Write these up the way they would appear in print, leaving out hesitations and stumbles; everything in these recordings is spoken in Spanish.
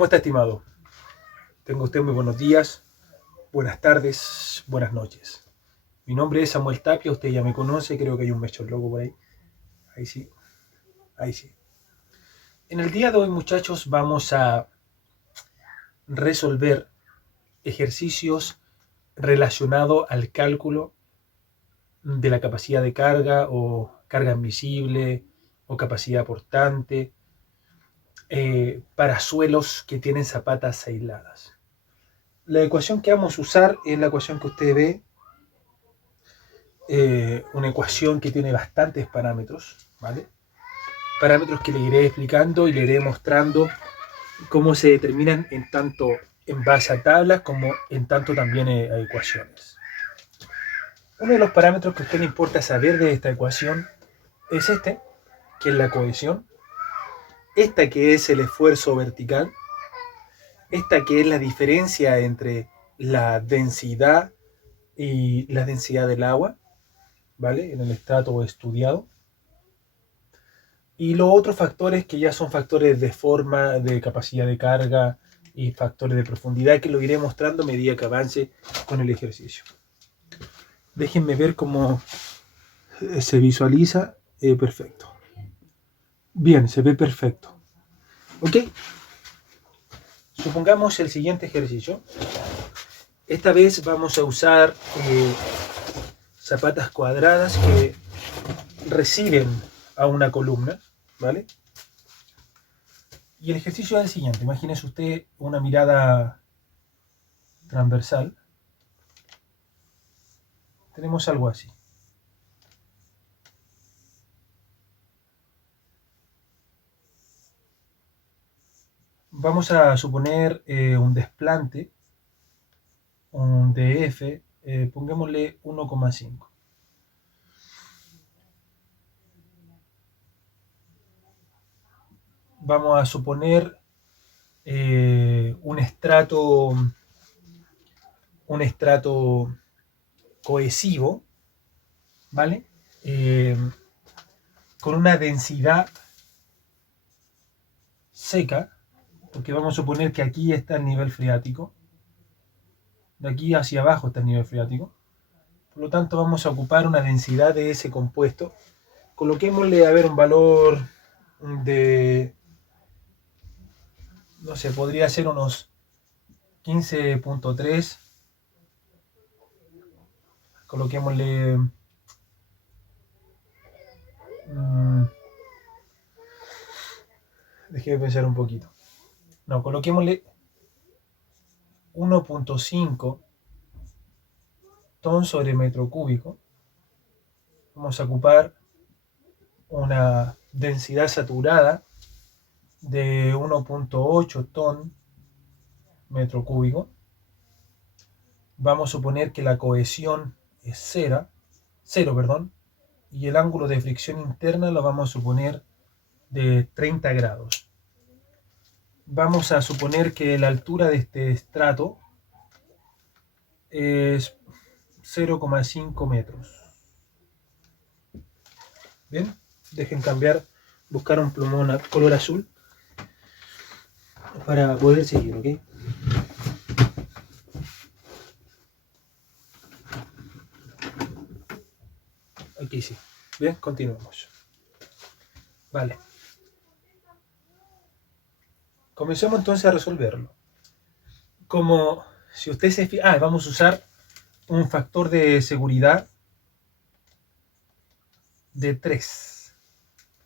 ¿Cómo está, estimado? Tengo usted muy buenos días, buenas tardes, buenas noches. Mi nombre es Samuel Tapia, usted ya me conoce, creo que hay un mechón loco por ahí. Ahí sí, ahí sí. En el día de hoy, muchachos, vamos a resolver ejercicios relacionados al cálculo de la capacidad de carga o carga admisible o capacidad portante para suelos que tienen zapatas aisladas. La ecuación que vamos a usar es la ecuación que usted ve, una ecuación que tiene bastantes parámetros, ¿vale? Parámetros que le iré explicando y le iré mostrando cómo se determinan en tanto en base a tablas como en tanto también a ecuaciones. Uno de los parámetros que a usted le importa saber de esta ecuación es este, que es la cohesión, esta que es el esfuerzo vertical, esta que es la diferencia entre la densidad y la densidad del agua, ¿vale? En el estrato estudiado. Y los otros factores que ya son factores de forma, de capacidad de carga y factores de profundidad que lo iré mostrando a medida que avance con el ejercicio. Déjenme ver cómo se visualiza. Perfecto. Bien, se ve perfecto. Ok. Supongamos el siguiente ejercicio. Esta vez vamos a usar zapatas cuadradas que reciben a una columna, ¿vale? Y el ejercicio es el siguiente. Imagínese usted una mirada transversal. Tenemos algo así. Vamos a suponer un desplante, un DF, pongámosle 1,5. Vamos a suponer un estrato cohesivo, ¿vale? Con una densidad seca, porque vamos a suponer que aquí está el nivel freático, de aquí hacia abajo está el nivel freático, por lo tanto vamos a ocupar una densidad de ese compuesto. Coloquémosle a ver un valor de, no sé, podría ser unos 15.3. Coloquémosle déjeme pensar un poquito. No, coloquémosle 1.5 ton sobre metro cúbico. Vamos a ocupar una densidad saturada de 1.8 ton metro cúbico. Vamos a suponer que la cohesión es cero, y el ángulo de fricción interna lo vamos a suponer de 30 grados. Vamos a suponer que la altura de este estrato es 0,5 metros. Bien, dejen cambiar, buscar un plumón color azul para poder seguir, ¿ok? Aquí sí. Bien, continuemos. Vale. Comencemos entonces a resolverlo. Como si usted se fija, vamos a usar un factor de seguridad de 3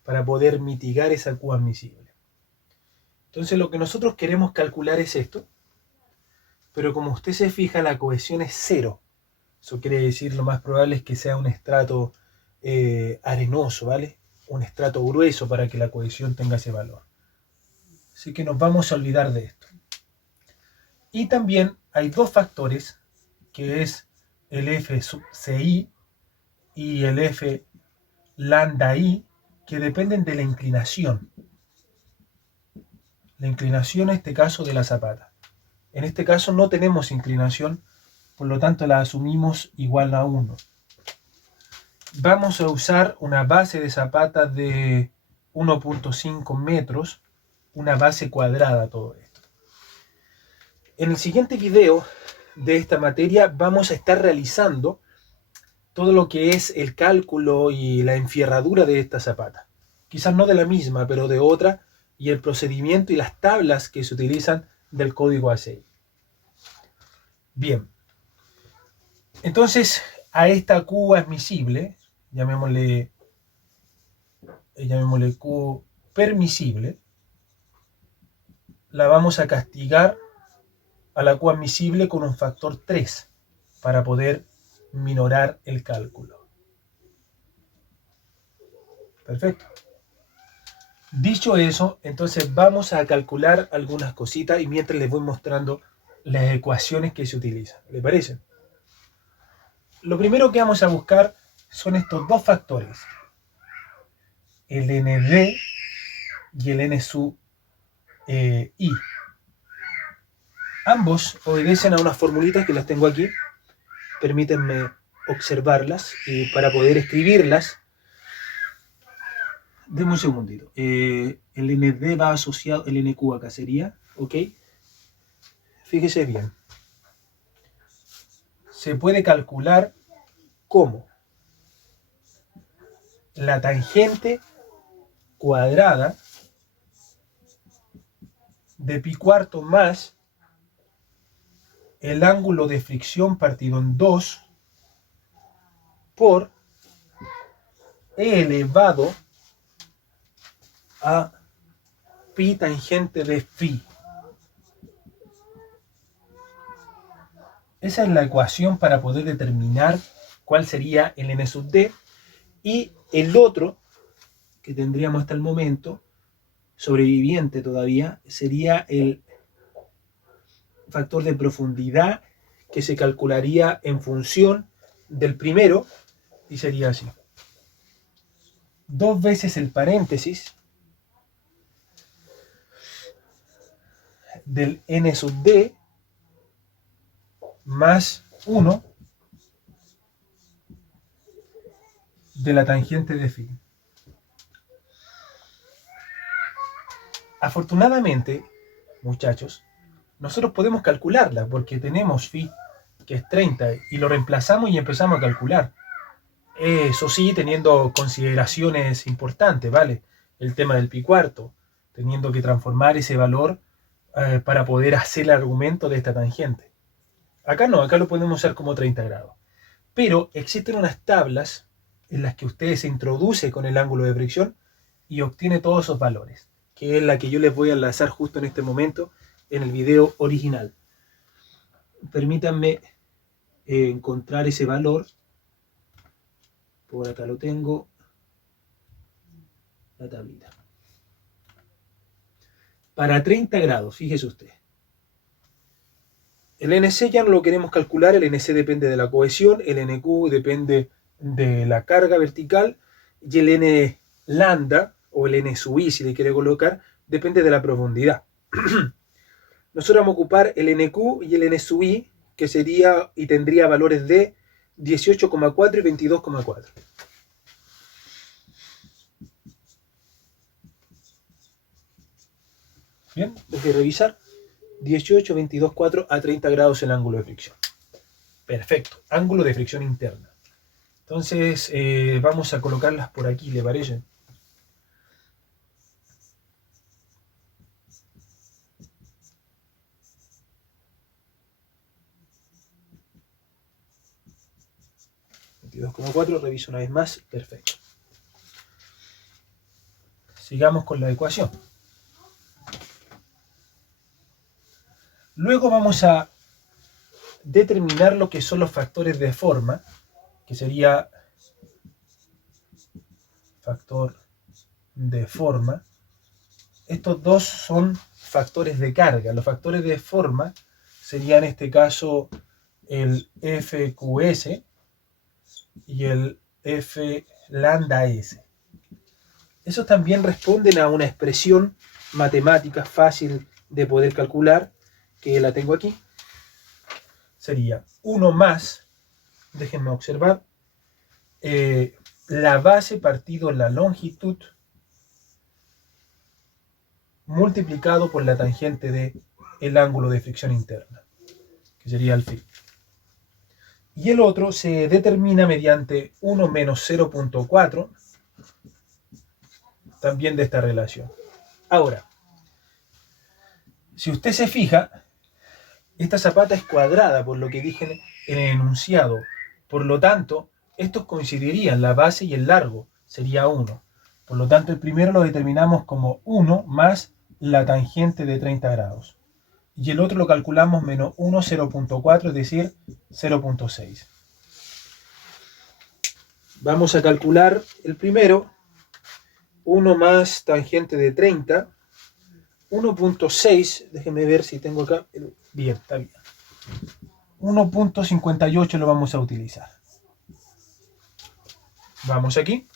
para poder mitigar esa Q admisible. Entonces lo que nosotros queremos calcular es esto, pero como usted se fija, la cohesión es 0. Eso quiere decir, lo más probable es que sea un estrato arenoso, ¿vale? Un estrato grueso para que la cohesión tenga ese valor. Así que nos vamos a olvidar de esto. Y también hay dos factores, que es el F sub CI y el F lambda I, que dependen de la inclinación. La inclinación en este caso de la zapata. En este caso no tenemos inclinación, por lo tanto la asumimos igual a 1. Vamos a usar una base de zapata de 1.5 metros, una base cuadrada todo esto. En el siguiente video de esta materia vamos a estar realizando todo lo que es el cálculo y la enfierradura de esta zapata. Quizás no de la misma, pero de otra, y el procedimiento y las tablas que se utilizan del código ACI. Bien, entonces a esta Q admisible, llamémosle Q permisible, la vamos a castigar a la Q admisible con un factor 3 para poder minorar el cálculo. Perfecto. Dicho eso, entonces vamos a calcular algunas cositas y mientras les voy mostrando las ecuaciones que se utilizan. ¿Le parece? Lo primero que vamos a buscar son estos dos factores, el ND y el N sub I. Ambos obedecen a unas formulitas que las tengo aquí. Permítanme observarlas para poder escribirlas. Deme un segundito. El ND va asociado, el NQ acá sería, ¿ok? Fíjese bien. Se puede calcular como la tangente cuadrada de pi cuarto más el ángulo de fricción partido en 2 por e elevado a pi tangente de phi. Esa es la ecuación para poder determinar cuál sería el n sub d. Y el otro que tendríamos hasta el momento, sobreviviente todavía, sería el factor de profundidad que se calcularía en función del primero y sería así. 2 veces el paréntesis del n sub d más 1 de la tangente de phi. Afortunadamente, muchachos, nosotros podemos calcularla porque tenemos phi, que es 30, y lo reemplazamos y empezamos a calcular. Eso sí, teniendo consideraciones importantes, ¿vale? El tema del pi cuarto, teniendo que transformar ese valor para poder hacer el argumento de esta tangente. Acá no, acá lo podemos usar como 30 grados. Pero existen unas tablas en las que usted se introduce con el ángulo de fricción y obtiene todos esos valores, que es la que yo les voy a enlazar justo en este momento en el video original. Permítanme encontrar ese valor. Por acá lo tengo, la tablita. Para 30 grados, fíjese usted. El NC ya no lo queremos calcular, el NC depende de la cohesión, el NQ depende de la carga vertical y el N lambda, o el N sub I si le quiere colocar, depende de la profundidad. Nosotros vamos a ocupar el NQ y el N sub I, que sería y tendría valores de 18,4 y 22,4. Bien, deje de revisar. 18, 22, 4 a 30 grados el ángulo de fricción. Perfecto, ángulo de fricción interna. Entonces vamos a colocarlas por aquí, ¿le parece? .4, reviso una vez más, perfecto. Sigamos con la ecuación. Luego vamos a determinar lo que son los factores de forma, que sería factor de forma. Estos dos son factores de carga. Los factores de forma serían en este caso el FQS y el F lambda S. Esos también responden a una expresión matemática fácil de poder calcular, que la tengo aquí. Sería 1 más, déjenme observar, la base partido la longitud multiplicado por la tangente de el ángulo de fricción interna, que sería el phi. Y el otro se determina mediante 1 menos 0.4, también de esta relación. Ahora, si usted se fija, esta zapata es cuadrada, por lo que dije en el enunciado. Por lo tanto, estos coincidirían, la base y el largo sería 1. Por lo tanto, el primero lo determinamos como 1 más la tangente de 30 grados. Y el otro lo calculamos menos 1, 0.4, es decir, 0.6. Vamos a calcular el primero. 1 más tangente de 30. 1.6, déjenme ver si tengo acá. Bien, está bien. 1.58 lo vamos a utilizar. Vamos aquí.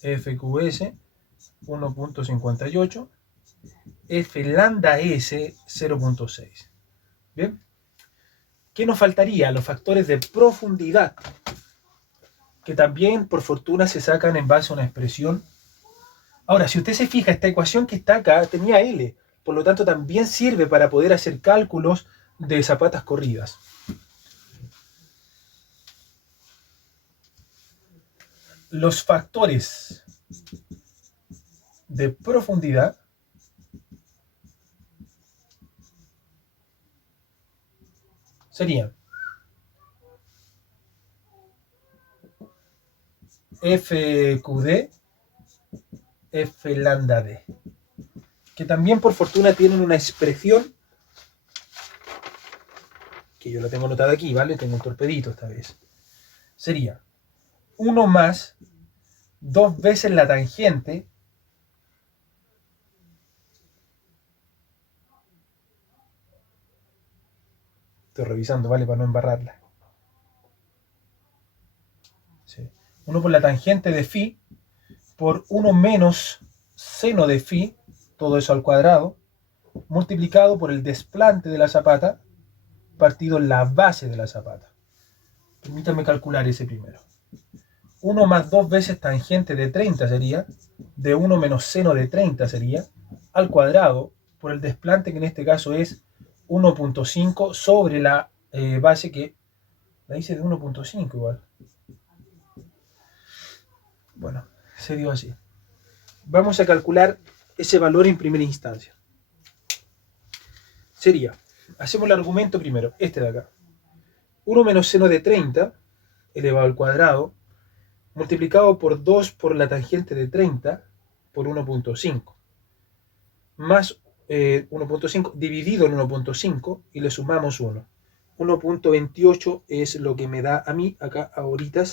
FQS 1.58. F lambda S 0.6. Bien. ¿Qué nos faltaría? Los factores de profundidad, que también por fortuna se sacan en base a una expresión. Ahora, si usted se fija, esta ecuación que está acá tenía L, por lo tanto también sirve para poder hacer cálculos de zapatas corridas. Los factores de profundidad serían FQD, F lambda D, que también por fortuna tienen una expresión que yo la tengo anotada aquí, ¿vale? Tengo un torpedito esta vez. Sería 1 más 2 veces la tangente estoy revisando, ¿vale? Para no embarrarla. Sí. 1 por la tangente de phi por 1 menos seno de phi, todo eso al cuadrado, multiplicado por el desplante de la zapata partido en la base de la zapata. Permítanme calcular ese primero. 1 más 2 veces tangente de 30 sería, de 1 menos seno de 30 sería, al cuadrado por el desplante que en este caso es 1.5 sobre la base que la hice de 1.5 igual. Bueno, se dio así. Vamos a calcular ese valor en primera instancia. Sería, hacemos el argumento primero, este de acá. 1 menos seno de 30 elevado al cuadrado, multiplicado por 2 por la tangente de 30 por 1.5, más 1.5 dividido en 1.5 y le sumamos 1. 1.28 es lo que me da a mí acá ahorita.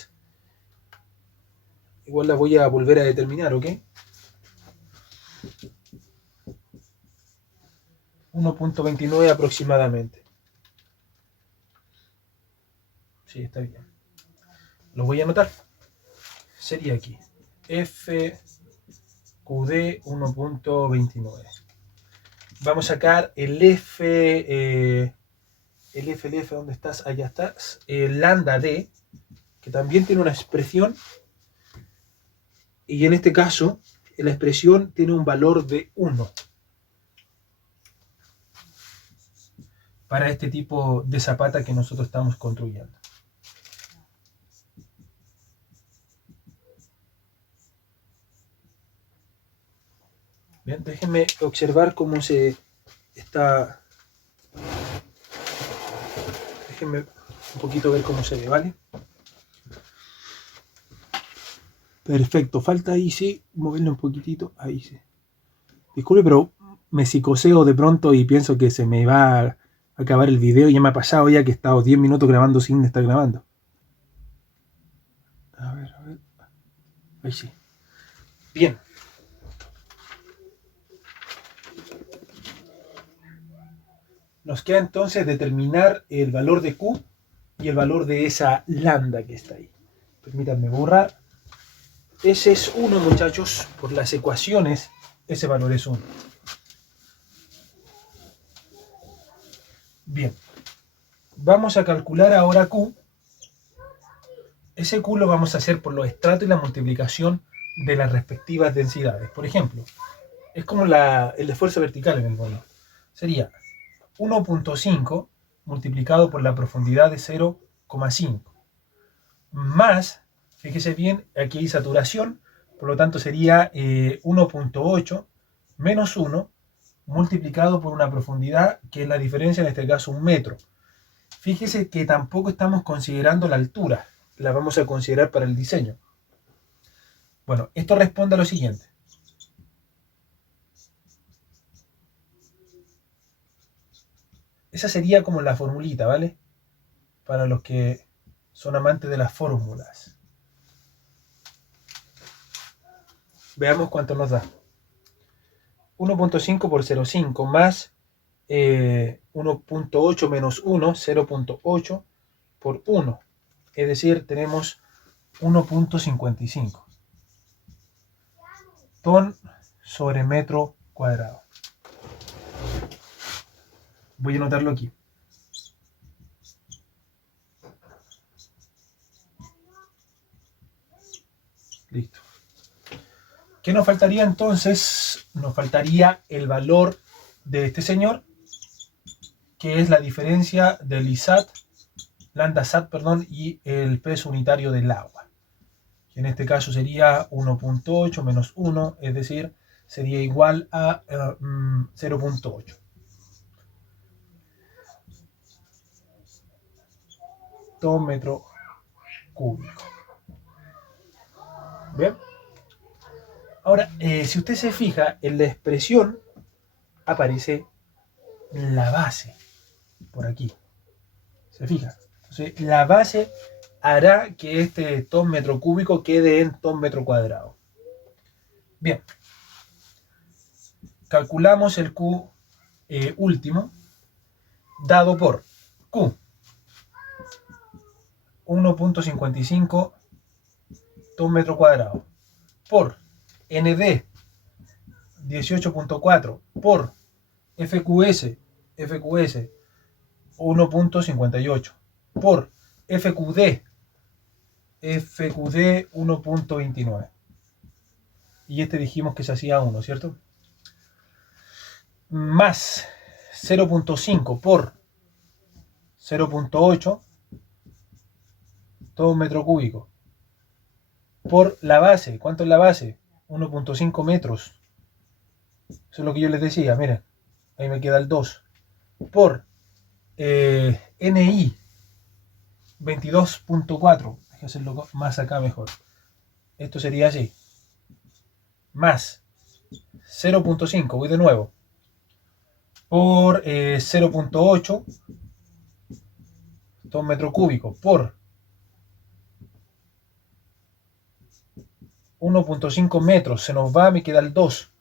Igual la voy a volver a determinar, ¿ok? 1.29 aproximadamente. Sí, está bien. Lo voy a anotar. Sería aquí. FQD 1.29. Vamos a sacar el F, ¿dónde estás? Allá estás. El lambda D, que también tiene una expresión. Y en este caso, la expresión tiene un valor de 1. Para este tipo de zapata que nosotros estamos construyendo. Bien, déjenme observar cómo se está. Déjenme un poquito ver cómo se ve, ¿vale? Perfecto, falta ahí sí, moverle un poquitito, ahí sí. Disculpe, pero me psicoseo de pronto y pienso que se me va a acabar el video. Ya me ha pasado ya que he estado 10 minutos grabando sin estar grabando. A ver. Ahí sí. Bien. Nos queda entonces determinar el valor de Q y el valor de esa lambda que está ahí. Permítanme borrar. Ese es 1, muchachos. Por las ecuaciones, ese valor es 1. Bien. Vamos a calcular ahora Q. Ese Q lo vamos a hacer por los estratos y la multiplicación de las respectivas densidades. Por ejemplo, es como el esfuerzo vertical en el fondo. Sería 1.5 multiplicado por la profundidad de 0,5 más, fíjese bien, aquí hay saturación, por lo tanto sería 1.8 menos 1 multiplicado por una profundidad que es la diferencia, en este caso 1 metro. Fíjese que tampoco estamos considerando la altura, la vamos a considerar para el diseño. Bueno, esto responde a lo siguiente. Esa sería como la formulita, ¿vale? Para los que son amantes de las fórmulas. Veamos cuánto nos da. 1.5 por 0.5 más 1.8 menos 1, 0.8 por 1. Es decir, tenemos 1.55 ton sobre metro cuadrado. Voy a anotarlo aquí. Listo. ¿Qué nos faltaría entonces? Nos faltaría el valor de este señor, que es la diferencia del ISAT, lambda-SAT, perdón, y el peso unitario del agua. Que en este caso sería 1.8 menos 1, es decir, sería igual a 0.8. Todo metro cúbico. ¿Bien? Ahora, si usted se fija, en la expresión aparece la base, por aquí. ¿Se fija? Entonces, la base hará que este ton metro cúbico quede en ton metro cuadrado. Bien. Calculamos el Q último, dado por Q 1.55 ton metro cuadrado por ND 18.4 por FQS 1.58 por FQD 1.29. Y este dijimos que se hacía 1, ¿cierto? Más 0.5 por 0.8 todo metro cúbico por la base. ¿Cuánto es la base? 1.5 metros. Eso es lo que yo les decía, miren, ahí me queda el 2 por NI 22.4. Déjame hacerlo más acá mejor. Esto sería así, más 0.5, voy de nuevo, por 0.8 todo metro cúbico por 1.5 metros, se nos va, me queda el 2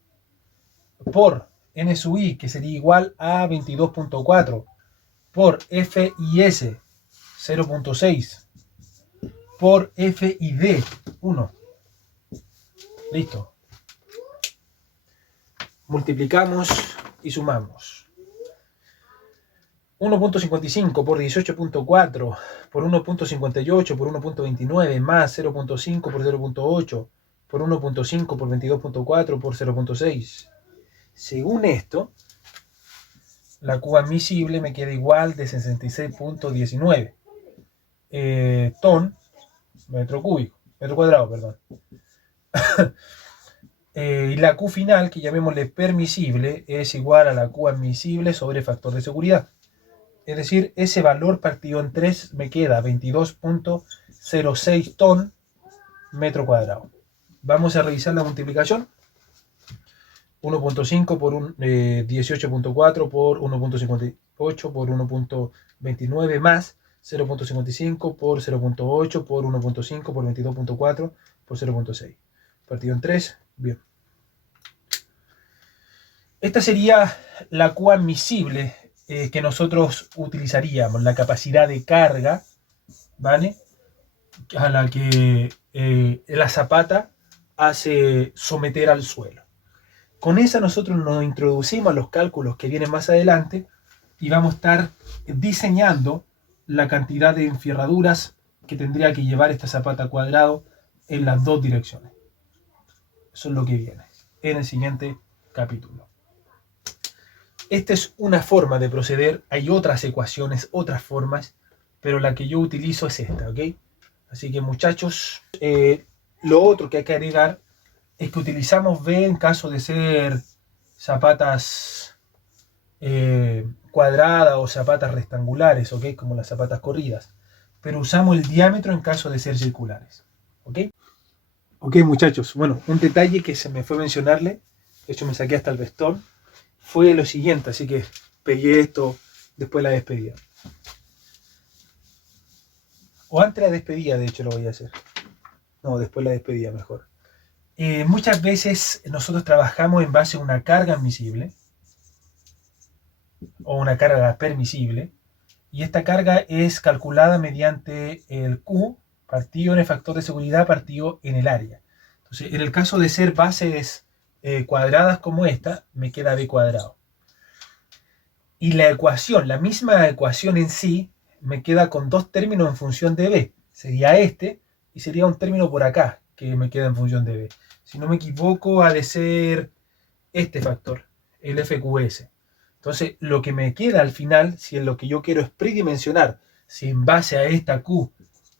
por N sub I, que sería igual a 22.4 por FIS 0.6 por FID 1. Listo. Multiplicamos y sumamos. 1.55 por 18.4 por 1.58 por 1.29 más 0.5 por 0.8 por 1.5 por 22.4 por 0.6. Según esto, la Q admisible me queda igual de 66.19 ton metro cúbico, metro cuadrado, perdón. Y la Q final, que llamémosle permisible, es igual a la Q admisible sobre factor de seguridad. Es decir, ese valor partido en 3 me queda 22.06 ton metro cuadrado. Vamos a revisar la multiplicación. 1.5 por 18.4 por 1.58 por 1.29 más 0.55 por 0.8 por 1.5 por 22.4 por 0.6. Partido en 3. Bien. Esta sería la Q admisible que nosotros utilizaríamos, la capacidad de carga, ¿vale? A la que la zapata hace someter al suelo. Con esa nosotros nos introducimos a los cálculos que vienen más adelante y vamos a estar diseñando la cantidad de enfierraduras que tendría que llevar esta zapata cuadrado en las dos direcciones. Eso es lo que viene en el siguiente capítulo. Esta es una forma de proceder. Hay otras ecuaciones, otras formas, pero la que yo utilizo es esta, ¿ok? Así que muchachos, lo otro que hay que agregar es que utilizamos B en caso de ser zapatas cuadradas o zapatas rectangulares, ¿ok? Como las zapatas corridas. Pero usamos el diámetro en caso de ser circulares, ¿ok? Ok, muchachos, bueno, un detalle que se me fue a mencionarle, de hecho me saqué hasta el vestón, fue lo siguiente, así que pegué esto después de la despedida. O antes de la despedida, de hecho, lo voy a hacer. No, después de la despedida, mejor. Muchas veces nosotros trabajamos en base a una carga admisible o una carga permisible, y esta carga es calculada mediante el Q partido en el factor de seguridad partido en el área. Entonces, en el caso de ser bases cuadradas como esta, me queda B cuadrado. Y la ecuación, la misma ecuación en sí, me queda con dos términos en función de B. Sería este y sería un término por acá que me queda en función de B. Si no me equivoco, ha de ser este factor, el FQS. Entonces, lo que me queda al final, si es lo que yo quiero es predimensionar, si en base a esta Q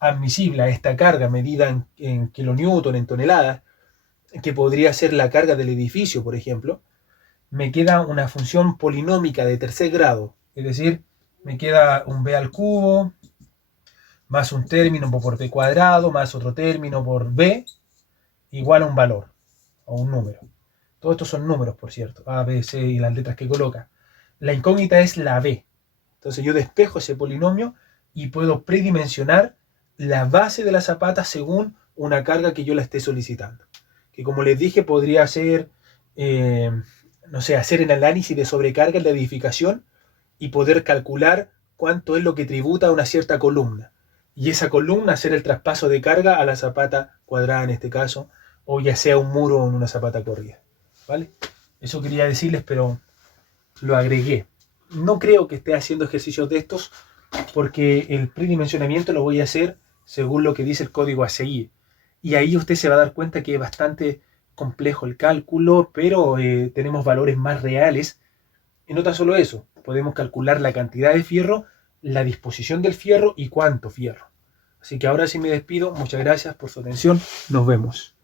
admisible, a esta carga medida en kilonewton, en toneladas, que podría ser la carga del edificio, por ejemplo, me queda una función polinómica de tercer grado. Es decir, me queda un B al cubo, más un término por B cuadrado, más otro término por B, igual a un valor, o un número. Todos estos son números, por cierto, A, B, C y las letras que coloca. La incógnita es la B. Entonces yo despejo ese polinomio y puedo predimensionar la base de la zapata según una carga que yo la esté solicitando. Que como les dije, podría ser, no sé, hacer el análisis de sobrecarga en la edificación y poder calcular cuánto es lo que tributa a una cierta columna. Y esa columna hacer el traspaso de carga a la zapata cuadrada en este caso, o ya sea un muro o una zapata corrida. ¿Vale? Eso quería decirles, pero lo agregué. No creo que esté haciendo ejercicios de estos, porque el predimensionamiento lo voy a hacer según lo que dice el código a seguir. Y ahí usted se va a dar cuenta que es bastante complejo el cálculo, pero tenemos valores más reales. Y no tan solo eso, podemos calcular la cantidad de fierro, la disposición del fierro y cuánto fierro. Así que ahora sí me despido. Muchas gracias por su atención. Nos vemos.